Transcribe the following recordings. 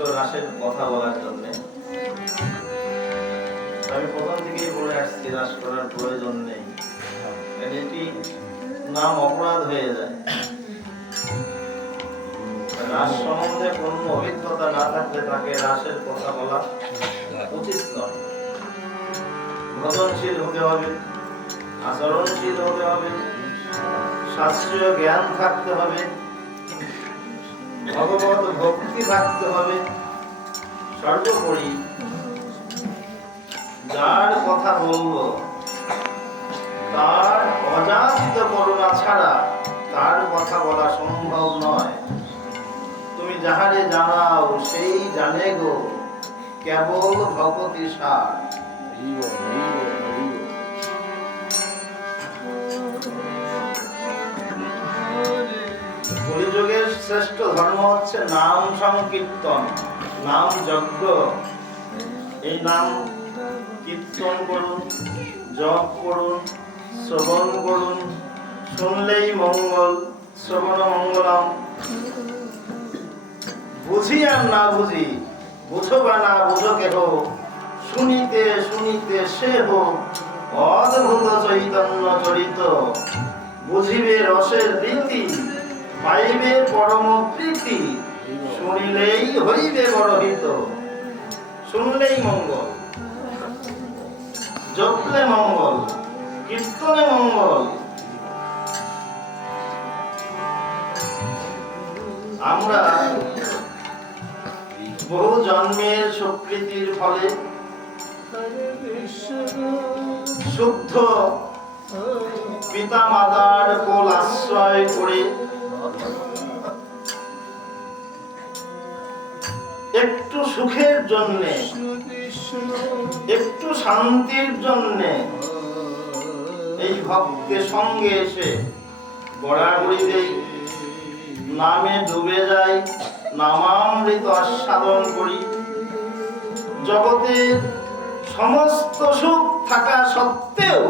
এসেছিল রাসের কথা বলার জন্য। আমি প্রথম থেকেই বলে আসছি রাস করার প্রয়োজন নেই, এটি নাম অপরাধ হয়ে যায়। রাস সম্বন্ধে কোনো অভিজ্ঞতা না থাকলে তাকে রাসের কথা বলা উচিত নয়। ভজনশীল হতে হবে, আচরণশীল হতে হবে, শাস্ত্রীয় জ্ঞান থাকতে হবে, ভগবত ভক্তি থাকতে হবে। সর্বোপরি যার কথা বলবো তার অযাচিত করুণা ছাড়া তার কথা বলা সম্ভব নয়। তুমি যাহারে জানাও সেই জানে গো, কেবল ভগবতী সার। কলিযুগের শ্রেষ্ঠ ধর্ম হচ্ছে নাম সংকীর্তন, নাম যজ্ঞ। এই নাম কীর্তন করুন, জপ করুন, শ্রবণ করুন, শুনলেই মঙ্গল। শ্রবণ মঙ্গলম। বুঝি আর না বুঝি, বুঝো বা না বুঝো কেহ, শুনিতে শুনিতে সে হোক অদ্ভুত চৈতন্য চরিত। বুঝিবে রসের রীতি, পাইবে পরম প্রীতি, শুনিলেই হইবে বড় হিত। শুনলেই মঙ্গল, জপলে মঙ্গল, কীর্তনে মঙ্গল। আমরা বহু জন্মের সুকৃতির ফলে শুদ্ধ পিতা মাতার কোল আশ্রয় করে একটু সুখের জন্য, একটু শান্তির জন্য এই ভক্তের সঙ্গে এসে গড়াগড়ি দেই, নামে ডুবে যাই, নামামৃত আস্বাদন করি। জগতের সমস্ত সুখ থাকা সত্ত্বেও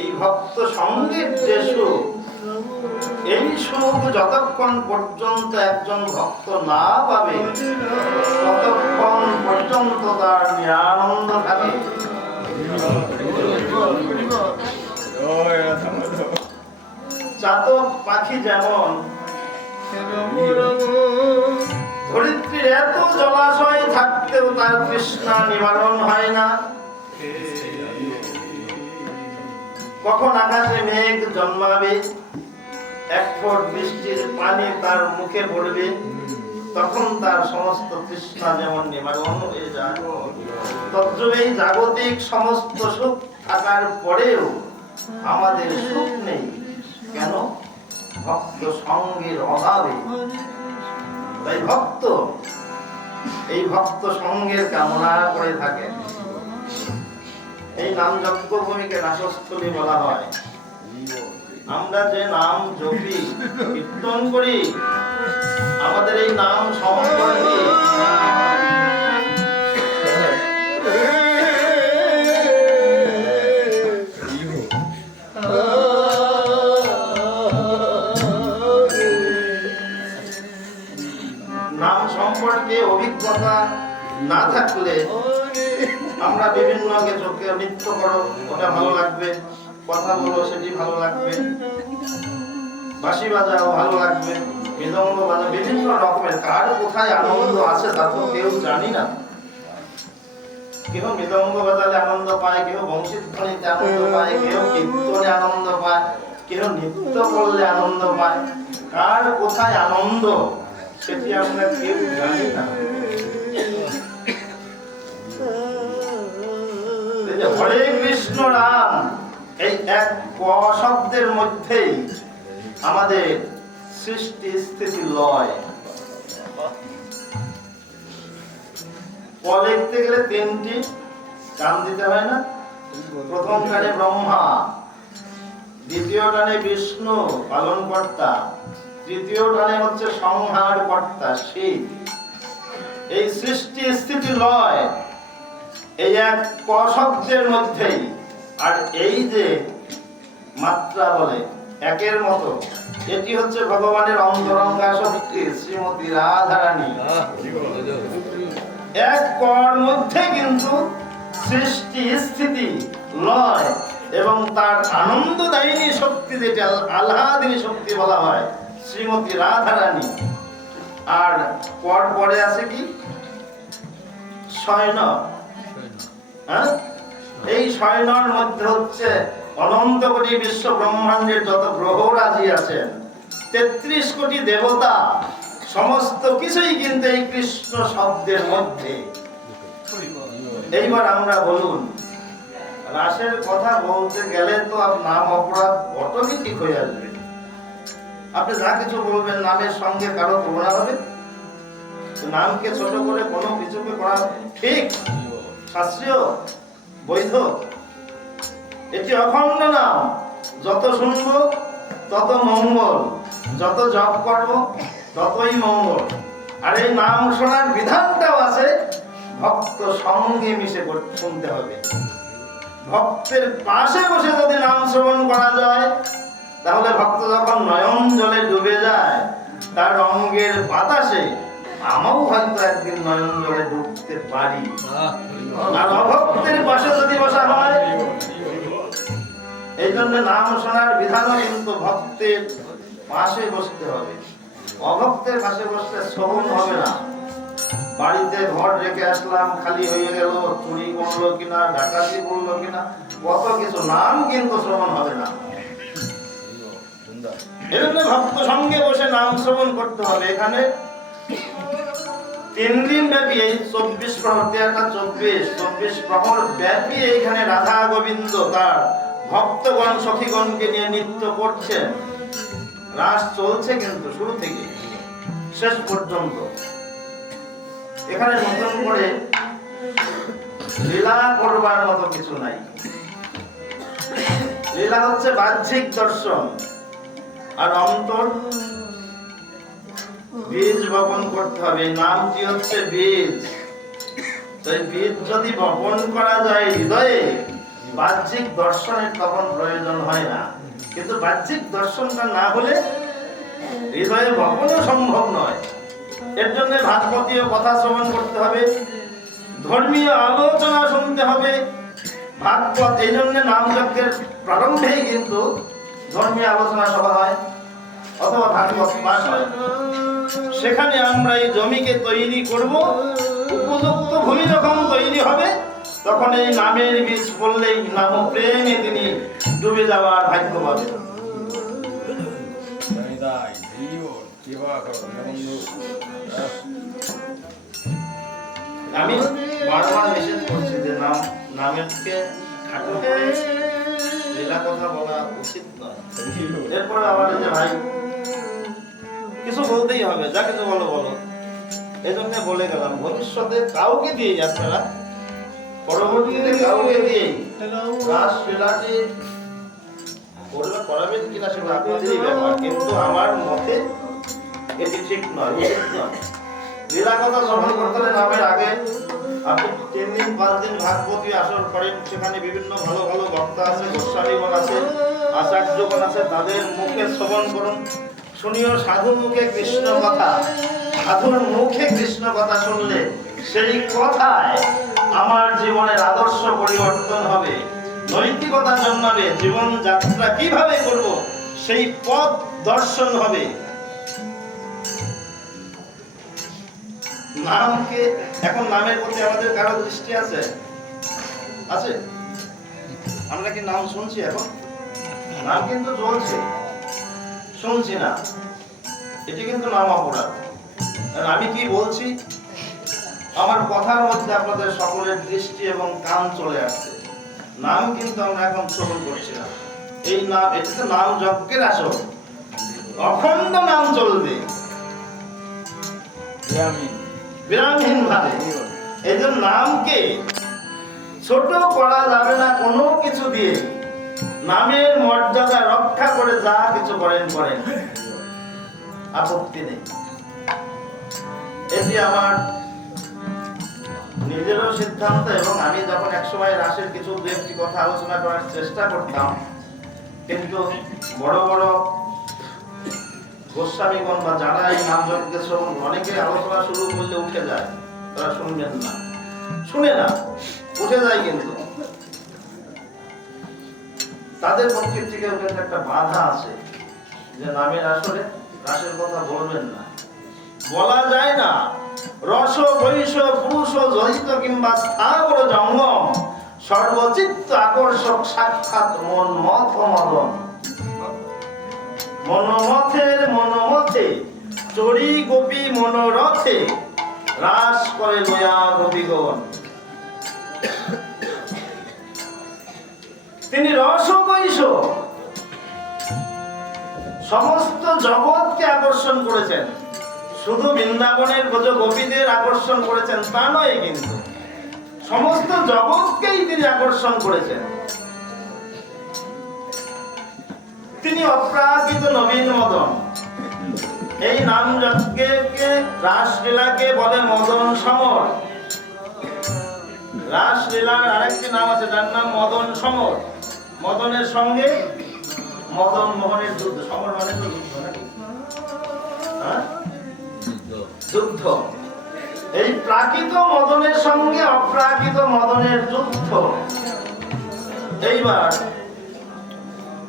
এই ভক্ত সঙ্গীর যে সুখ, এই সুখ যতক্ষণ পর্যন্ত একজন ভক্ত না পাবে ততক্ষণ পর্যন্ত তার নিরানন্দ থাকে। চাতক পাখি যেমন ধরিত্রীর এত জলাশয় থাকতেও তার তৃষ্ণা নিবারণ হয় না, কখন আকাশে মেঘ জন্মাবে, এক ফোঁট বৃষ্টির পানি তার মুখে পড়বে, তখন তার সমস্ত তৃষ্ণা যেমন নিবারণ হয়ে যায়। তদ্রূপেই জাগতিক সমস্ত সুখ থাকার পরেও আমাদের সুখ নেই কেন? ভক্ত সঙ্গের অভাবে। তাই ভক্ত এই ভক্ত সঙ্গের কামনা করে থাকে। এই নাম যজ্ঞ ভূমিকে রাসস্থলী বলা হয়। আমরা যে নাম জপি, কীর্তন করি, আমাদের এই নাম সম্পর্কে নাম সম্পর্কে অভিজ্ঞতা না থাকলে আমরা বিভিন্ন চোখে নৃত্য করো, ওটা ভালো লাগবে, কথা বলো সেটি ভালো লাগবে, বাঁশি বাজাও ভালো লাগবে, মৃদঙ্গ বাজাও, বিভিন্ন রকমের। কার কোথায় আনন্দ আছে তা তো কেউ জানি না। কেউ মৃদঙ্গ বাজালে আনন্দ পায়, কেউ বংশীধ্বনিতে আনন্দ পায়, কেউ কীর্তনে আনন্দ পায়, কেউ নৃত্য করলে আনন্দ পায়। কার কোথায় আনন্দ সেটি আমরা কেউ জানি না। হরে কৃষ্ণ রাম, এই এক ক শব্দের মধ্যেই আমাদের সৃষ্টি স্থিতি লয়। ক লিখতে গেলে তিনটি কান দিতে হয় না? প্রথম কানে ব্রহ্মা, দ্বিতীয় কানে বিষ্ণু পালন কর্তা, তৃতীয় কানে হচ্ছে সংহার কর্তা শিব। এই সৃষ্টি স্থিতি লয় এই এক ক শব্দের মধ্যেই। আর এই যে মাত্রা বলে একের মতো। এটি হচ্ছে ভগবানের অন্তরঙ্গা শক্তি শ্রীমতী রাধারানী। এক কর মধ্যে কিন্তু সৃষ্টি, স্থিতি, লয় এবং তার আনন্দদায়িনী শক্তি, যেটা আহ্লাদিনী শক্তি বলা হয়, শ্রীমতী রাধারানী। আর কর পরে আছে কি? শয়ন। হ্যাঁ, এই শয়নের মধ্যে হচ্ছে অনন্ত কোটি বিশ্ব ব্রহ্মাণ্ডের যত গ্রহরাজি আছেন, 33 কোটি দেবতা, সমস্ত কিছুই কিন্তু এই কৃষ্ণ শব্দের মধ্যে। এইবার আমরা বলুন, রাসের কথা বলতে গেলে তো নাম অপরাধ অটোমেটিক হয়ে আসবে। আপনি যা কিছু বলবেন নামের সঙ্গে কারো তুলনা হবে? নামকে ছোট করে কোনো কিছুকে করা ঠিক, শাস্ত্রীয়, বৈধ? এটি অখণ্ড নাম, যত শুনবো তত মঙ্গল, যত জপ করব ততই মঙ্গল। আর এই নাম শোনার বিধানটাও আছে, ভক্ত সঙ্গে মিশে শুনতে হবে। ভক্তের পাশে বসে যদি নাম শ্রবণ করা যায়, তাহলে ভক্ত যখন নয়ন জলে ডুবে যায়, তার অঙ্গের বাতাসে আমরাও হয়তো একদিন নয়ন জলে ডুবতে পারি। আর অভক্তের পাশে যদি বসা হয়, এই জন্য নাম শোনার বিধানও কিন্তু ভক্তের পাশে বসতে হবে। অভক্তের পাশে বসলে শ্রবণ হবে না। বাড়িতে ঘর রেখে আসলাম, খালি হয়ে গেল, চুরি করলো কিনা, ডাকাতি করলো কিনা, কত কিছু, নাম কিন্তু শ্রবণ হবে না। এজন্য ভক্ত সঙ্গে বসে নাম শ্রবণ করতে হবে। এখানে 3 দিন ব্যাপী এই 24 প্রহর, 24 প্রহর ব্যাপী এইখানে রাধা গোবিন্দ তার ভক্তগণ সখীগণকে নিয়ে নৃত্য করছেন। রাস চলছে কিন্তু শুরু থেকে শেষ পর্যন্ত। এখানে নতুন করে লীলা করবার মতো কিছু নাই। লীলা হচ্ছে বাহ্যিক দর্শন, আর অন্তর বীজ বপন করতে হবে। নামটি হচ্ছে বীজ। তাই বীজ যদি বপন করা যায় হৃদয়ে, বাহ্যিক দর্শনের তখন প্রয়োজন হয় না। কিন্তু বাহ্যিক দর্শনটা না হলে হৃদয়ে বপনও সম্ভব নয়। এর জন্য ভাগবতীয় কথা শ্রবণ করতে হবে, ধর্মীয় আলোচনা শুনতে হবে। ভাগবত, এই জন্য নাম যজ্ঞের প্রারম্ভেই কিন্তু ধর্মীয় আলোচনা সভা হয় অথবা ভাগবত পাঠ হয়। সেখানে আমরা এই জমিকে তৈরি করব। উপযুক্ত ভূমি যখন তৈরি হবে, তখন এই নামের বীজ পড়লেই নাম প্রেমে তিনি ডুবে যাওয়ার ভাগ্য পাবেন। আমি বারবার নিষেধ করছি যে নামেরকে খাটো করে লীলা কথা বলা উচিত নয়। এরপরে আবার যে ভাই কিছু বলতেই হবে, যা কিছু বলো বলো, এই জন্য বলে গেলাম। ভবিষ্যতে কাউকে দিয়ে, আপনারা পরবর্তীতে কাউকে দিয়ে রাস লীলাটি করাবেন কিনা সেটা আপনাদেরই ব্যাপার, কিন্তু আমার মতে এটি ঠিক নয়, উচিত নয়। লীলা কথা শ্রবণ করতে হলে নামের আগে আপনি 3 দিন 5 দিন ভাগবতী আসর করেন। সেখানে বিভিন্ন ভালো ভালো বক্তা আছে, গোস্বামীগণ আছে, আচার্যগণ আছে, তাদের মুখে শ্রবণ করুন। শুনিও সাধুর মুখে কৃষ্ণ কথা। সাধুর মুখে কৃষ্ণ কথা শুনলে সেই কথায় আমার জীবনের আদর্শ পরিবর্তন হবে, নৈতিকতা জন্মাবে, জীবন যাত্রা কিভাবে করব সেই পথ দর্শন হবে। নামকে, এখন নামের প্রতি আমাদের কারো দৃষ্টি আছে? আছে? আমরা কি নাম শুনছি? এখন নাম কিন্তু চলছে, শুনছি না। এটি কিন্তু নাম অপরাধ। আমি কি বলছি, আমার কথার মধ্যে আপনাদের সকলের দৃষ্টি এবং কান চলে আসছে। নাম কিন্তু আমরা এখন শ্রবণ করছি না। এই নাম, এটি তো নাম যজ্ঞের আসর, অখণ্ড নাম চলবে বিরামহীন ভাবে। এই জন্য নামকে ছোট করা যাবে না কোনো কিছু দিয়ে। নামের মর্যাদা রক্ষা করে যা কিছু করেন করেন, আপত্তি নেই। এটি আমার নিজেরও সিদ্ধান্ত। এবং আমি যখন একসময় রাসের কিছু দু একটি কথা আলোচনা করার চেষ্টা করতাম, কিন্তু বড় বড় গোস্বামীগণ বা যারা এই নাম যজ্ঞের শ্রবণ, অনেকে আলোচনা শুরু করলে উঠে যায়, তারা শুনবেন না, শুনে না, উঠে যায়। কিন্তু তাদের পক্ষের থেকে একটা বাধা আছে যে নামের আসলে রাসের কথা বলবেন না, বলা যায় না। রস বৈশ পুরুষ জহিত কিংবা স্থাবর জঙ্গম সর্বচিত্ত আকর্ষক সাক্ষাৎ মন মথ মদন। মনোমথে চড়ি গোপী মনোরথে রাস করে লয়া গোপীগণ। তিনি রস বৈশ সমস্ত জগৎকে আকর্ষণ করেছেন। শুধু বৃন্দাবনের ব্রজ গোপীদের আকর্ষণ করেছেন তা নয়, কিন্তু সমস্ত জগৎকেই তিনি আকর্ষণ করেছেন। তিনি অপ্রাকৃত নবীন মদন। এই নাম যজ্ঞকে রাসলীলাকে বলে মদন সমর। রাসলীলার আরেকটি নাম আছে যার নাম মদন সমর। মদনের সঙ্গে মদন মোহনের যুদ্ধ। সমর মানে তো যুদ্ধ নাকি? যুদ্ধ। এই প্রাকৃত মদনের সঙ্গে অপ্রাকৃত মদনের যুদ্ধ। এইবার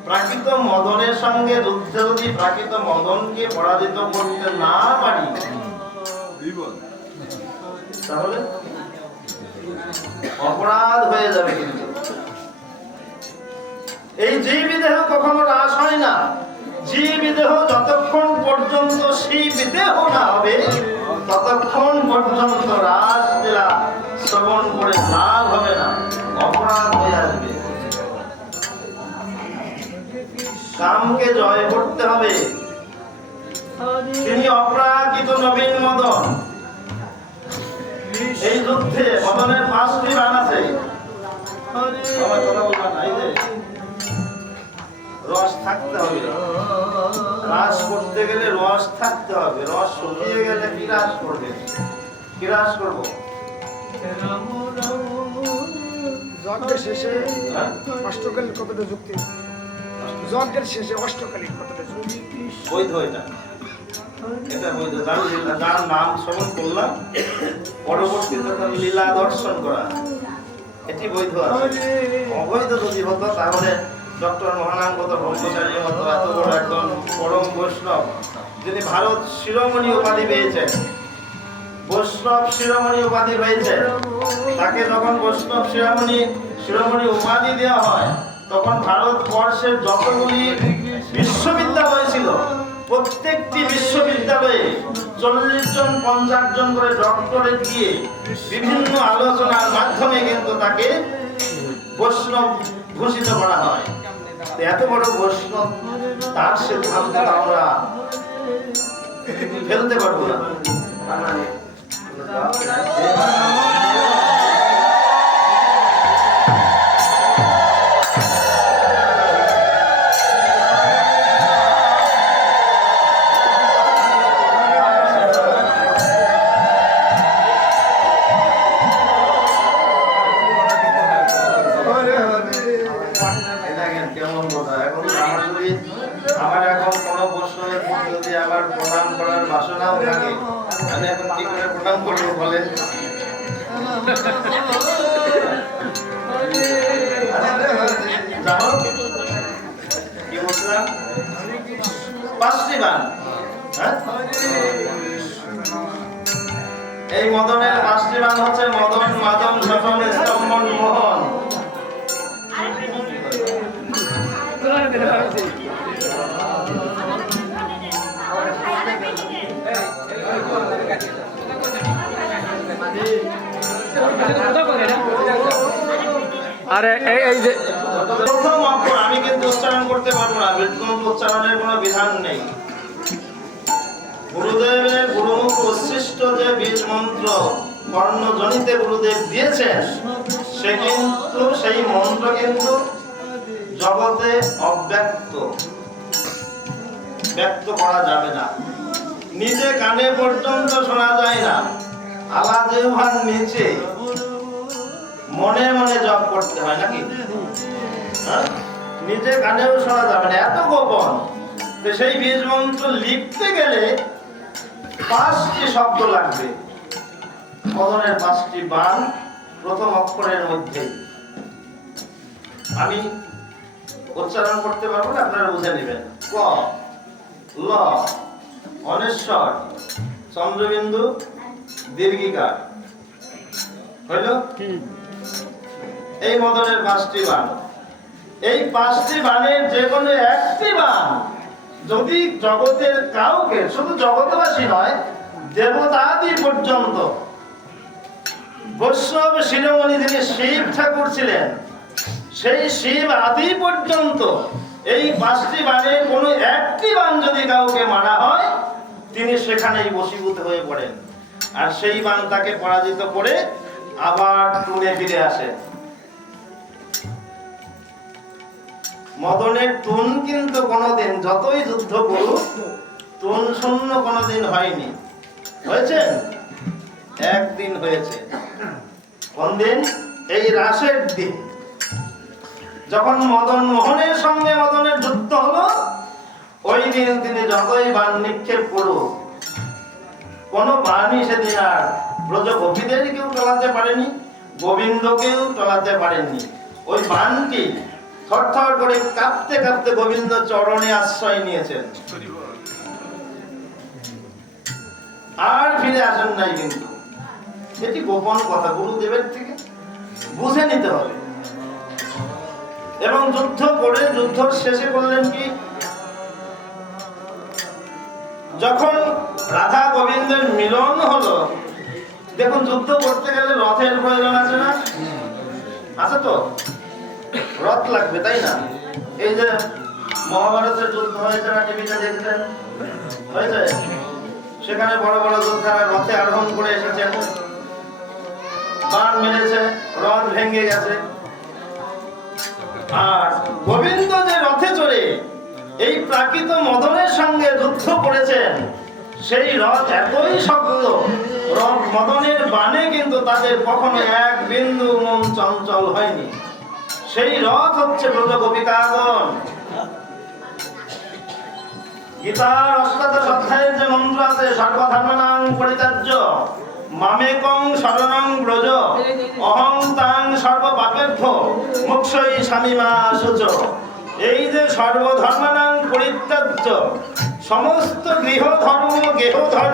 প্রাকৃত মদনের সঙ্গে যুদ্ধে যদি প্রাকৃত মদনকে পরাজিত করতে না পারি, তাহলে অপরাধ হয়ে যাবে। কিন্তু এই জীবদেহ কখনো হ্রাস হয় না। জীবদেহ যতক্ষণ পর্যন্ত শিবদেহ না হবে ততক্ষণ পর্যন্ত রাসলীলা শ্রবণ করে লাভ হবে না, অপরাধ হয়ে আসবে। কামকে জয় করতে হবে। তিনি অপ্রাকৃত নবীন মদন। এই যুদ্ধে মদনের 5টি বাণ আছে। রস থাকতে হবে। রাস করতে গেলে রস থাকতে হবে। রস শুকিয়ে গেলে কি রাস করবে? কি রাস করবো? যজ্ঞের শেষে অষ্টকালীন কবিতা যুক্তি। যজ্ঞের শেষে অষ্টকালীন কবিতা যুক্তি বৈধ। এটা বৈধ। যার নাম শ্রবণ করলাম পরবর্তীতে তার লীলা দর্শন করা, এটি বৈধ আছে। অবৈধ যদি হতো তাহলে ডক্টর মহানামগত ব্রহ্মচারীর মতো এত বড় একজন পরম বৈষ্ণব, যিনি ভারত শিরোমণি উপাধি পেয়েছেন, বৈষ্ণব শিরোমণি উপাধি পেয়েছেন, তাকে যখন বৈষ্ণব শিরোমণি উপাধি দেওয়া হয় তখন ভারতবর্ষের যতগুলি বিশ্ববিদ্যালয় ছিল প্রত্যেকটি বিশ্ববিদ্যালয়ে 40 জন 50 জন করে ডক্টরেট দিয়ে বিভিন্ন আলোচনার মাধ্যমে কিন্তু তাকে বৈষ্ণব ঘোষিত করা হয়। এত বড় বৈষ্ণব, তার সিদ্ধান্ত আমরা ফেলতে পারবো না। আমার এখন কোন বৈষ্ণবের প্রতি যদি আমার প্রণাম করার বাসনাও থাকে, আমি এখন কি করে প্রণাম করবো বলেন? কি বলছিলাম? 5টি বাণ। এই মদনের 5টি বাণ হচ্ছে মদন, মাদন, স্বপন, স্তম্ভন, মোহন। আরে এই যে প্রথম অক্ষর আমি কিন্তু উচ্চারণ করতে পারবো না, উচ্চারণের কোনো বিধান নেই। গুরুদেবের গুরুমুখ উচ্ছিষ্ট যে বীজ মন্ত্র কর্ণজনিতে গুরুদেব দিয়েছেন, সে কিন্তু সেই মন্ত্র কিন্তু জগতে অব্যক্ত, ব্যক্ত করা যাবে না। নিজে কানে পর্যন্ত শোনা যায় না। আওয়াজ জিহ্বার নিচে মনে মনে জপ করতে হয় নাকি? নিজে কানেও শোনা যাবে না, এত গোপন। তো সেই বীজ মন্ত্র লিখতে গেলে 5টি শব্দ লাগবে। মদনের 5টি বাণ প্রথম অক্ষরের মধ্যে। আমি উচ্চারণ করতে পারবো না, আপনারা বুঝে নেবেন। ক, ল, অনেশ্বর, চন্দ্রবিন্দু, দীর্ঘিকার। হইল? এই মদনের 5টি বাণ। এই 5টি বাণের যে কোনো একটি বাণ যদি জগতের কাউকে, শুধু জগৎবাসী নয়, দেবতাদি পর্যন্ত, বৈষ্ণব শিরোমণি যিনি শিব ঠাকুর ছিলেন, সেই শিব আদি পর্যন্ত এই 5টি বাণের কোনো একটি বাণ যদি কাউকে মারা হয়, তিনি সেখানেই বশীভূত হয়ে পড়েন। আর সেই বাণ তাকে পরাজিত করে আবার টুনে ফিরে আসে। মদনের টুন কিন্তু কোনোদিন, যতই যুদ্ধ করুক, টুন শূন্য কোনোদিন হয়নি। হয়েছে? একদিন হয়েছে। কোন দিন? এই রাসের দিন, যখন মদন মোহনের সঙ্গে মদনের যুদ্ধ হলো, ওই দিন তিনি যতই বাণ নিক্ষেপ করুক, কোন বাণই সেদিন আর ব্রজ গোপীদের কেউ টলাতে পারেনি, গোবিন্দকেও টলাতে পারেননি। ওই বাণটি থরথর করে কাঁপতে কাঁপতে গোবিন্দ চরণে আশ্রয় নিয়েছেন, আর ফিরে আসেন নাই। কিন্তু এটি গোপন কথা, গুরুদেবের থেকে বুঝে নিতে হবে। এবং যুদ্ধ করে, যুদ্ধ শেষে করলেন কি, যখন রাধা গোবিন্দের মিলন হলো, দেখুন যুদ্ধ করতে গেলে রথের প্রয়োজন আছে না? আছে তো, রথ লাগবে, তাই না? এই যে মহাভারতের যুদ্ধ হয়েছে না, টিভিতে দেখছেন, হয়েছে? সেখানে বড় বড় যোদ্ধারা রথে আরোহণ করে এসেছেন, বাণ মেরেছে, রথ ভেঙে গেছে। আর গোবিন্দ যে রথে চড়ে এই প্রাকৃত মদনের সঙ্গে যুদ্ধ করেছেন, সেই রথ এতই শক্ত, রথ মদনের বাণে কিন্তু তাদের কখনো এক বিন্দু মন চঞ্চল হয়নি। সেই রথ হচ্ছে ব্রজ গোপিকাগণ। গীতার অষ্টাদশ অধ্যায়ের যে মন্ত্র আছে, সর্বধর্মানাং পরিত্যাজ্য মামেকং শরণং ব্রজ অহং তাং সর্বপাপেভ্যো মোক্ষৈ স্বামীমা শুচ। এই যে সর্বধর্মানাং পরিত্যাজ্য, সমস্ত গৃহ ধর্ম, গেহ ধর্ম